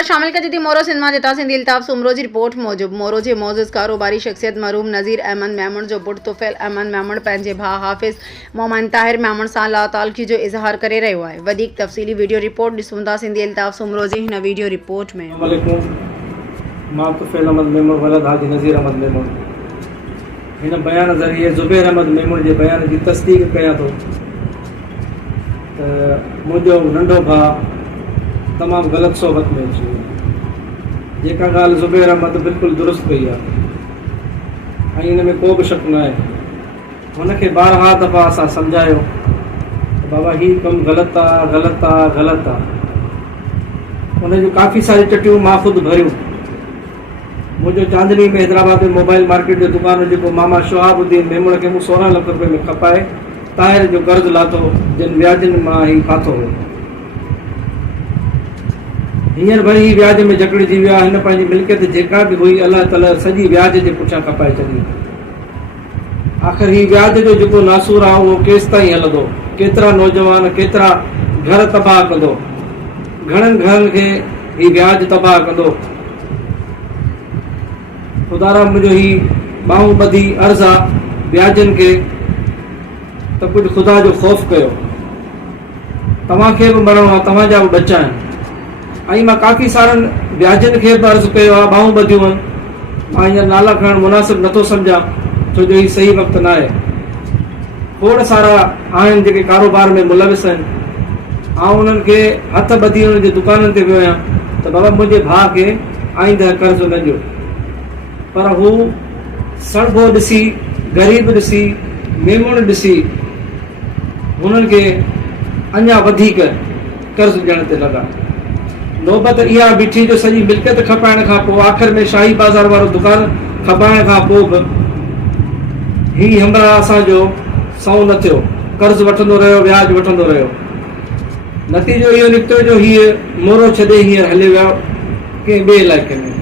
खबर शामिल कर दी मोरो सिंध जता सिंधी अल्ताफ सुमरो की रिपोर्ट मूजिब मोरो के मोजिज़ कारोबारी शख्सियत मरूम नज़ीर अहमद मेमण जो पुट तुफ़ैल अहमद मेमण पंहिंजे भाउ हाफ़िज़ मोहम्मद ताहिर मेमण सां लातालगी जो इज़हार करे रहियो आहे। वधीक तफ़सीली वीडियो रिपोर्ट ॾिसूं था सिंधी अल्ताफ सुमरो जी हिन वीडियो रिपोर्ट में। मां तुफ़ैल अहमद मेमण वलद हाजी नज़ीर अहमद मेमण हिन बयान ज़रिए ज़ुबैर अहमद मेमण जे बयान की तस्दीक कयां थो त मुंहिंजो नंढो भाउ तमामु ग़लति सोबत में अची वियो। जेका ॻाल्हि ज़ुबैर अहमद बिल्कुलु दुरुस्त कई आहे ऐं हिन में को बि शक न आहे। हुनखे 12 दफ़ा असां सम्झायो त बाबा हीउ कमु ग़लति आहे, ग़लति आहे, ग़लति आहे। हुन जूं काफ़ी सारी टटियूं मां ख़ुदि भरियूं। मुंहिंजो चांदनी में हैदराबाद में मोबाइल मार्केट जो दुकान जेको मामा शहाबुद्दीन मेमण खे मूं 16 लख रुपए में खपाए ताहिर जो कर्ज़ लाथो जिन व्याजनि मां ही फाथो हुयो। हींअर वरी ही व्याज में जकड़िजी विया। हिन पंहिंजी मिल्कियत जेका बि हुई अलाह ताला सॼी व्याज जे पुठियां खपाए छॾी। आख़िर ही व्याज जो जेको नासूर आहे उहो केसि ताईं हलंदो? केतिरा नौजवान केतिरा घर तबाह कंदो? घणनि घरनि खे ही व्याज तबाह कंदो? ख़ुदा मुंहिंजो ही ॿाहूं ॿधी अर्ज़ु आहे व्याजनि खे त कुझु ख़ुदा जो ख़ौफ़ कयो। तव्हांखे बि मरणो आहे, तव्हांजा बि बचा आहिनि। ऐं मां काफ़ी सारनि व्याजनि खे बि अर्ज़ु कयो आहे, ॿाहूं ॿधियूं आहिनि। मां हींअर नाला खणणु मुनासिबु नथो सम्झां छो जो हीउ सही वक़्तु न आहे। खोड़ सारा आहिनि जेके कारोबार में मुलविस आहिनि। ऐं उन्हनि खे हथ ॿधी उन्हनि जे दुकाननि ते वियो आहियां त बाबा मुंहिंजे भाउ खे आईंदह कर्ज़ु न ॾियो, पर हू सणभो ॾिसी, ग़रीब ॾिसी, मेमण ॾिसी हुननि खे अञा वधीक कर्ज़ु ॾियण ते लॻा। नौबत इहा बीठी जो सॼी मिल्कियत खपाइण खां पोइ आख़िर में शाही बाज़ार वारो दुकान खपाइण खां पोइ बि हीउ हमरा असांजो सऊं न थियो। कर्ज़ु वठंदो रहियो, व्याज वठंदो रहियो। नतीजो इहो निकितो जो हीअ मोरो छॾे हींअर हली वियो कंहिं ॿिए इलाइक़े में।